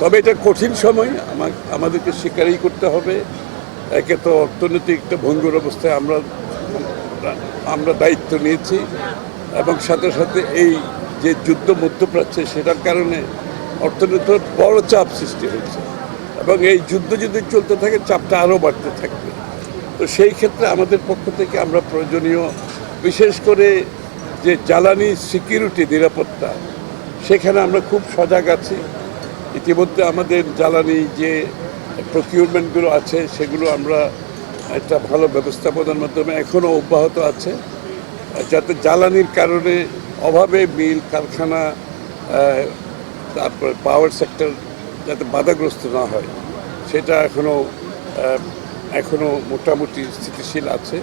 তবে এটা কঠিন সময়, আমাদেরকে স্বীকারই করতে হবে। একে তো অর্থনৈতিক একটা ভঙ্গুর অবস্থায় আমরা দায়িত্ব নিয়েছি, এবং সাথে সাথে এই যে যুদ্ধ মধ্যপ্রাচ্যে, সেটার কারণে অর্থনীতির বড় চাপ সৃষ্টি হয়েছে, এবং এই যুদ্ধ যদি চলতে থাকে চাপটা আরও বাড়তে থাকবে। তো সেই ক্ষেত্রে আমাদের পক্ষ থেকে আমরা প্রয়োজনীয়, বিশেষ করে যে জ্বালানি সিকিউরিটি, নিরাপত্তা, সেখানে আমরা খুব সজাগ আছি। ইতিমধ্যে আমাদের জ্বালানি যে প্রকিউরমেন্টগুলো আছে সেগুলো আমরা একটা ভালো ব্যবস্থাপনার মাধ্যমে এখনও অব্যাহত আছে, যাতে জ্বালানির কারণে অভাবে মিল, কারখানা, তারপর পাওয়ার সেক্টর যাতে বাধাগ্রস্ত না হয়, সেটা এখনও মোটামুটি স্থিতিশীল আছে।